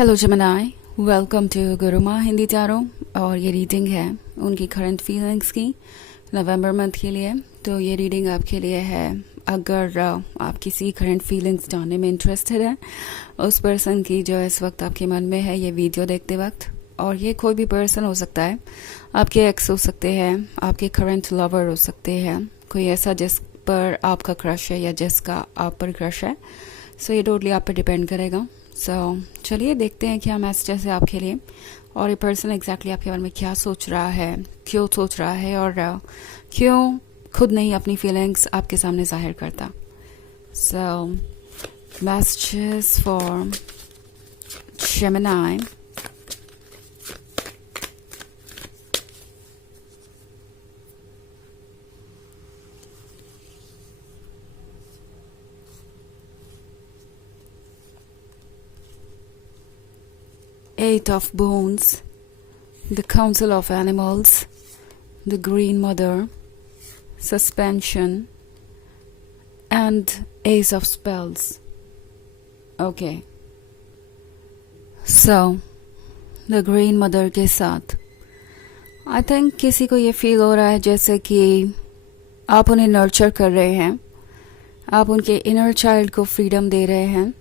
Hello जमनाई, welcome to Gurumaa Hindi tarot. और ये रीडिंग है उनकी करंट फीलिंग्स की नवंबर मंथ के लिए। तो ये रीडिंग आपके लिए है अगर आप किसी करंट फीलिंग्स जानने में इंटरेस्टेड है उस पर्सन की जो इस वक्त आपके मन में है ये वीडियो देखते वक्त। और ये कोई भी पर्सन हो सकता है, आपके एक्स हो सकते हैं, आपके करंट लवर हो सकते हैं, कोई ऐसा जिस पर आपका क्रश है या जिसका आप पर क्रश है। सो ये टोटली आप पर डिपेंड करेगा। सो चलिए देखते हैं क्या मैसेजेस है आपके लिए और ये पर्सन एग्जैक्टली आपके बारे में क्या सोच रहा है, क्यों सोच रहा है और क्यों खुद नहीं अपनी फीलिंग्स आपके सामने जाहिर करता। So messages for Gemini. Eight of Wands, the Council of Animals, the Green Mother, Suspension, and Ace of Spells. Okay. So, the Green Mother के साथ I think किसी को ये फील हो रहा है जैसे कि आप उन्हें नर्चर कर रहे हैं, आप उनके इनर चाइल्ड को फ्रीडम दे रहे हैं।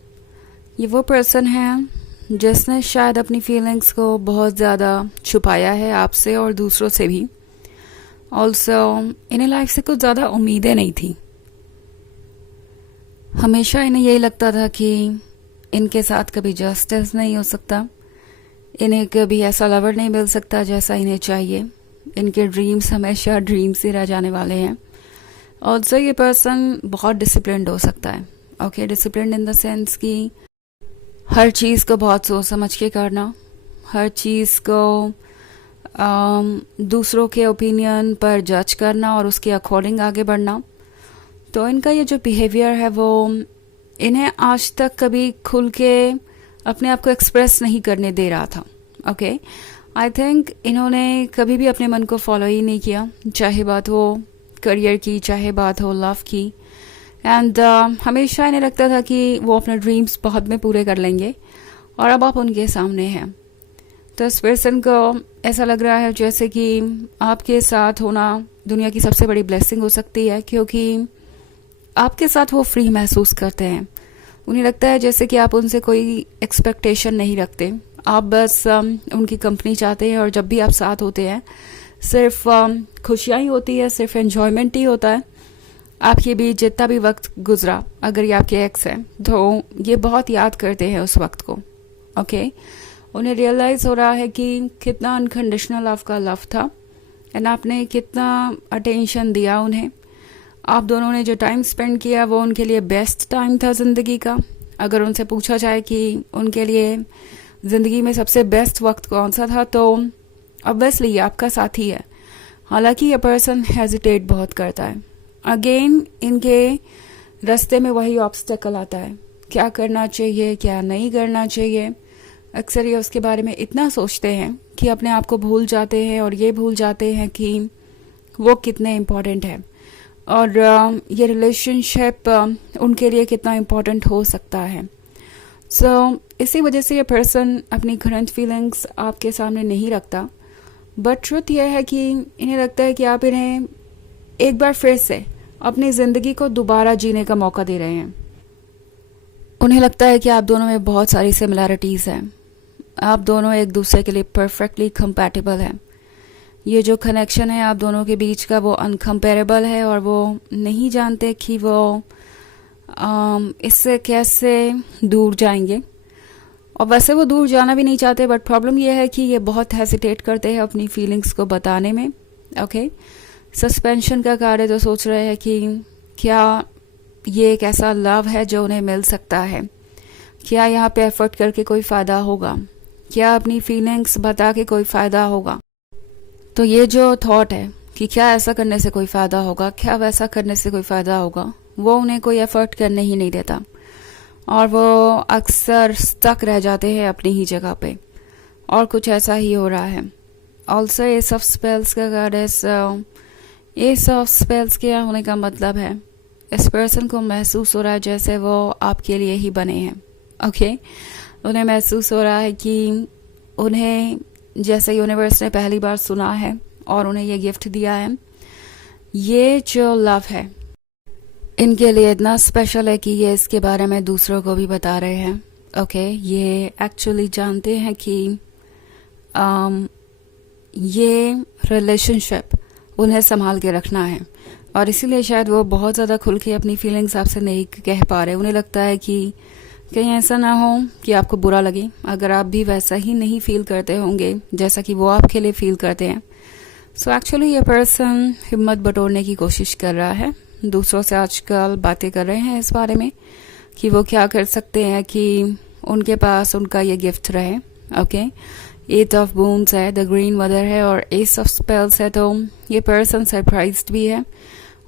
ये वो पर्सन है जिसने शायद अपनी फीलिंग्स को बहुत ज़्यादा छुपाया है आपसे और दूसरों से भी। ऑल्सो इन्हें लाइफ से कुछ ज़्यादा उम्मीदें नहीं थी। हमेशा इन्हें यही लगता था कि इनके साथ कभी जस्टिस नहीं हो सकता, इन्हें कभी ऐसा लवर नहीं मिल सकता जैसा इन्हें चाहिए। इनके ड्रीम्स हमेशा ड्रीम्स ही रह जाने वाले हैं। ऑल्सो ये पर्सन बहुत डिसिप्लिन्ड हो सकता है। Okay, disciplined in the sense कि हर चीज़ को बहुत सोच समझ के करना, हर चीज़ को दूसरों के ओपिनियन पर जज करना और उसके अकॉर्डिंग आगे बढ़ना। तो इनका ये जो बिहेवियर है वो इन्हें आज तक कभी खुल के अपने आप को एक्सप्रेस नहीं करने दे रहा था। ओके, आई थिंक इन्होंने कभी भी अपने मन को फॉलो ही नहीं किया, चाहे बात हो करियर की, चाहे बात हो लव की। एंड हमेशा इन्हें लगता था कि वो अपने ड्रीम्स बहुत में पूरे कर लेंगे और अब आप उनके सामने हैं। तो इस पर्सन को ऐसा लग रहा है जैसे कि आपके साथ होना दुनिया की सबसे बड़ी ब्लेसिंग हो सकती है, क्योंकि आपके साथ वो फ्री महसूस करते हैं। उन्हें लगता है जैसे कि आप उनसे कोई एक्सपेक्टेशन नहीं रखते, आप बस उनकी कंपनी चाहते हैं और जब भी आप साथ होते हैं सिर्फ खुशियाँ ही होती है, सिर्फ एन्जॉयमेंट ही होता है। आपके बीच जितना भी वक्त गुजरा, अगर ये आपके एक्स हैं तो ये बहुत याद करते हैं उस वक्त को। ओके, उन्हें रियलाइज़ हो रहा है कि कितना अनकंडीशनल आपका लव था एंड आपने कितना अटेंशन दिया उन्हें। आप दोनों ने जो टाइम स्पेंड किया वो उनके लिए बेस्ट टाइम था ज़िंदगी का। अगर उनसे पूछा जाए कि उनके लिए ज़िंदगी में सबसे बेस्ट वक्त कौन सा था तो ऑब्वियसली ये आपका साथी है। हालांकि ये पर्सन हेजिटेट बहुत करता है। अगेन इनके रास्ते में वही ऑब्स्टेकल आता है, क्या करना चाहिए क्या नहीं करना चाहिए। अक्सर ये उसके बारे में इतना सोचते हैं कि अपने आप को भूल जाते हैं और ये भूल जाते हैं कि वो कितने इम्पोर्टेंट है और ये रिलेशनशिप उनके लिए कितना इम्पोर्टेंट हो सकता है। सो इसी वजह से ये पर्सन अपनी करंट फीलिंग्स आपके सामने नहीं रखता। बट ट्रुथ यह है कि इन्हें लगता है कि आप इन्हें एक बार फिर से अपनी ज़िंदगी को दोबारा जीने का मौका दे रहे हैं। उन्हें लगता है कि आप दोनों में बहुत सारी सिमिलैरिटीज़ हैं, आप दोनों एक दूसरे के लिए परफेक्टली कंपैटिबल हैं। ये जो कनेक्शन है आप दोनों के बीच का वो अनकम्पेरेबल है और वो नहीं जानते कि वो इससे कैसे दूर जाएंगे। और वैसे वो दूर जाना भी नहीं चाहते, बट प्रॉब्लम ये है कि ये बहुत हेसिटेट करते हैं अपनी फीलिंग्स को बताने में। ओके, सस्पेंशन का कार्य तो सोच रहे हैं कि क्या ये एक ऐसा लव है जो उन्हें मिल सकता है, क्या यहाँ पे एफर्ट करके कोई फ़ायदा होगा, क्या अपनी फीलिंग्स बता के कोई फ़ायदा होगा। तो ये जो थॉट है कि क्या ऐसा करने से कोई फ़ायदा होगा, क्या वैसा करने से कोई फ़ायदा होगा, वो उन्हें कोई एफर्ट करने ही नहीं देता और वो अक्सर स्टक रह जाते हैं अपनी ही जगह पे। और कुछ ऐसा ही हो रहा है। ऑल्सो एस ऑफ स्पेल्स का गॉडेस, एस ऑफ स्पेल्स के होने का मतलब है इस पर्सन को महसूस हो रहा है जैसे वो आपके लिए ही बने हैं। ओके, उन्हें महसूस हो रहा है कि उन्हें जैसे यूनिवर्स ने पहली बार सुना है और उन्हें ये गिफ्ट दिया है, ये जो लव है इनके लिए इतना स्पेशल है कि ये इसके बारे में दूसरों को भी बता रहे हैं। ओके, ये एक्चुअली जानते हैं कि ये रिलेशनशिप उन्हें संभाल के रखना है और इसीलिए शायद वो बहुत ज़्यादा खुल के अपनी फीलिंग्स आपसे नहीं कह पा रहे। उन्हें लगता है कि कहीं ऐसा ना हो कि आपको बुरा लगे अगर आप भी वैसा ही नहीं फील करते होंगे जैसा कि वो आपके लिए फील करते हैं। सो एक्चुअली ये पर्सन हिम्मत बटोरने की कोशिश कर रहा है, दूसरों से आजकल बातें कर रहे हैं इस बारे में कि वो क्या कर सकते हैं कि उनके पास उनका ये गिफ्ट रहे। ओके, 8 ऑफ बून्स है, द ग्रीन मदर है और एस ऑफ स्पेल्स है। तो ये पर्सन सरप्राइज्ड भी है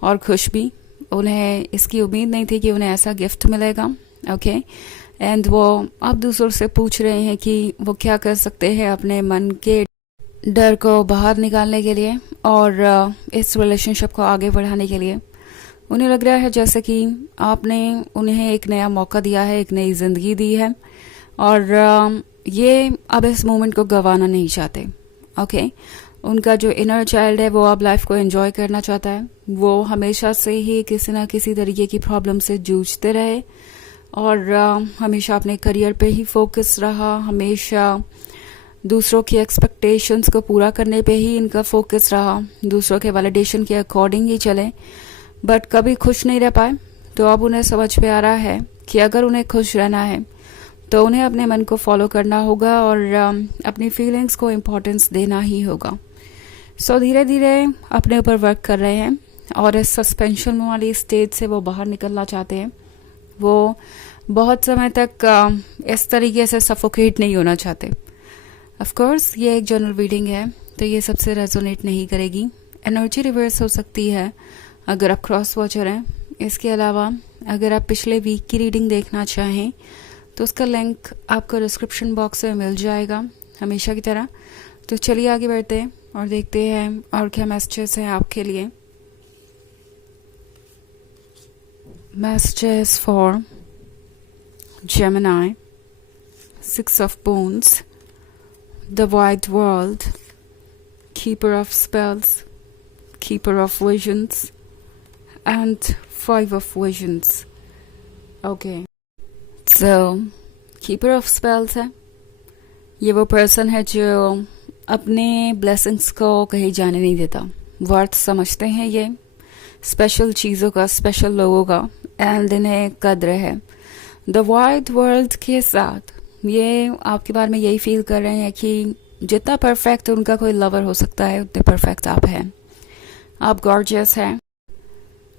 और खुश भी। उन्हें इसकी उम्मीद नहीं थी कि उन्हें ऐसा गिफ्ट मिलेगा। ओके, एंड वो अब दूसरों से पूछ रहे हैं कि वो क्या कर सकते हैं अपने मन के डर को बाहर निकालने के लिए और इस रिलेशनशिप को आगे बढ़ाने के लिए। उन्हें लग रहा है जैसे कि आपने उन्हें एक नया मौका दिया है, एक नई ज़िंदगी दी है और ये अब इस मोमेंट को गंवाना नहीं चाहते। ओके, उनका जो इनर चाइल्ड है वो अब लाइफ को एंजॉय करना चाहता है। वो हमेशा से ही किसी ना किसी तरीके की प्रॉब्लम से जूझते रहे और हमेशा अपने करियर पे ही फोकस रहा, हमेशा दूसरों की एक्सपेक्टेशंस को पूरा करने पे ही इनका फोकस रहा, दूसरों के वैलिडेशन के अकॉर्डिंग ही चले, बट कभी खुश नहीं रह पाए। तो अब उन्हें समझ में आ रहा है कि अगर उन्हें खुश रहना है तो उन्हें अपने मन को फॉलो करना होगा और अपनी फीलिंग्स को इम्पोर्टेंस देना ही होगा। सो धीरे धीरे अपने ऊपर वर्क कर रहे हैं और इस सस्पेंशन वाली स्टेज से वो बाहर निकलना चाहते हैं। वो बहुत समय तक इस तरीके से सफोकेट नहीं होना चाहते। ऑफ कोर्स ये एक जनरल रीडिंग है तो ये सबसे रेजोनेट नहीं करेगी, एनर्जी रिवर्स हो सकती है अगर आप क्रॉस वॉचर हैं। इसके अलावा अगर आप पिछले वीक की रीडिंग देखना चाहें तो उसका लिंक आपको डिस्क्रिप्शन बॉक्स में मिल जाएगा हमेशा की तरह। तो चलिए आगे बढ़ते हैं और देखते हैं और क्या मैसेजेस हैं आपके लिए। Messages for Gemini, 6 of bones, the wide world, keeper of spells, keeper of visions and 5 of visions. Okay, so keeper of spells है, ये वो पर्सन है जो अपने ब्लेसिंग्स को कहीं जाने नहीं देता। वर्थ समझते हैं ये स्पेशल चीज़ों का, स्पेशल लोगों का, एंड इन्हें कद्र है। द वाइड वर्ल्ड के साथ ये आपके बारे में यही फील कर रहे हैं कि जितना परफेक्ट उनका कोई लवर हो सकता है उतने परफेक्ट आप हैं। आप गॉर्जियस हैं,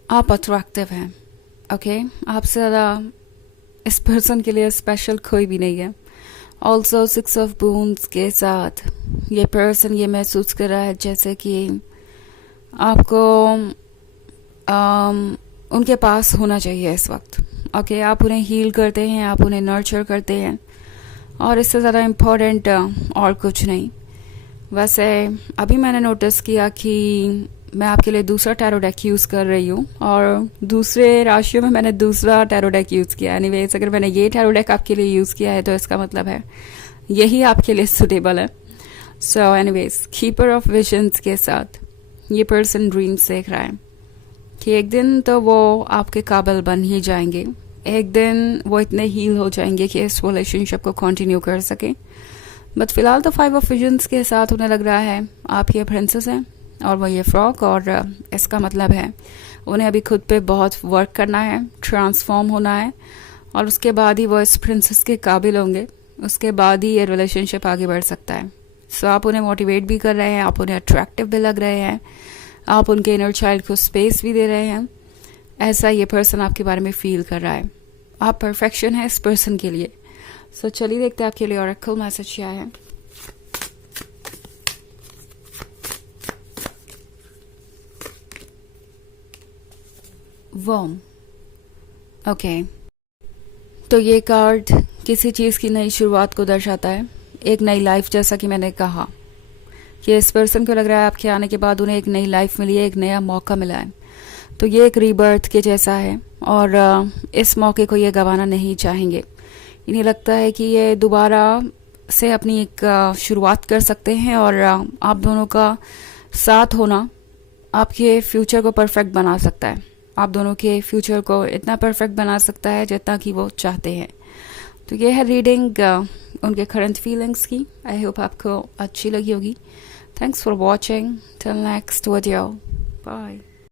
आप अट्रैक्टिव हैं। ओके, आपसे ज़्यादा इस पर्सन के लिए स्पेशल कोई भी नहीं है। ऑल्सो 6 ऑफ बून्स के साथ ये पर्सन ये महसूस कर रहा है जैसे कि आपको उनके पास होना चाहिए इस वक्त। ओके, आप उन्हें हील करते हैं, आप उन्हें नर्चर करते हैं और इससे ज़्यादा इम्पोर्टेंट और कुछ नहीं। वैसे अभी मैंने नोटिस किया कि मैं आपके लिए दूसरा टैरो डेक यूज़ कर रही हूँ और दूसरे राशियों में मैंने दूसरा टैरो डेक यूज़ किया। एनीवेज, अगर मैंने ये टैरो डेक आपके लिए यूज़ किया है तो इसका मतलब है यही आपके लिए सुटेबल है। So anyways, keeper of visions के साथ ये पर्सन ड्रीम्स देख रहा है कि एक दिन तो वो आपके काबिल बन ही जाएंगे, एक दिन वो इतने हील हो जाएंगे कि इस रिलेशनशिप को कंटिन्यू कर सके। बट फिलहाल तो 5 ऑफ विजन्स के साथ उन्हें लग रहा है आप ये प्रिंसेस हैं और वो ये फ्रॉक, और इसका मतलब है उन्हें अभी खुद पे बहुत वर्क करना है, ट्रांसफॉर्म होना है और उसके बाद ही वो इस प्रिंसेस के काबिल होंगे, उसके बाद ही ये रिलेशनशिप आगे बढ़ सकता है। सो आप उन्हें मोटिवेट भी कर रहे हैं, आप उन्हें अट्रैक्टिव भी लग रहे हैं, आप उनके इनर चाइल्ड को स्पेस भी दे रहे हैं। ऐसा ये पर्सन आपके बारे में फील कर रहा है। आप परफेक्शन है इस पर्सन के लिए। सो चलिए देखते हैं आपके लिए ऑरेकल मैसेज क्या है। वर्म, ओके, तो ये कार्ड किसी चीज़ की नई शुरुआत को दर्शाता है, एक नई लाइफ। जैसा कि मैंने कहा कि इस पर्सन को लग रहा है आपके आने के बाद उन्हें एक नई लाइफ मिली है, एक नया मौका मिला है। तो ये एक रीबर्थ के जैसा है और इस मौके को ये गंवाना नहीं चाहेंगे। इन्हें लगता है कि ये दोबारा से अपनी एक शुरुआत कर सकते हैं, और आप दोनों का साथ होना आपके फ्यूचर को परफेक्ट बना सकता है, आप दोनों के फ्यूचर को इतना परफेक्ट बना सकता है जितना कि वो चाहते हैं। तो ये है रीडिंग उनके करंट फीलिंग्स की। आई होप आपको अच्छी लगी होगी। Thanks for watching. Till next video, bye.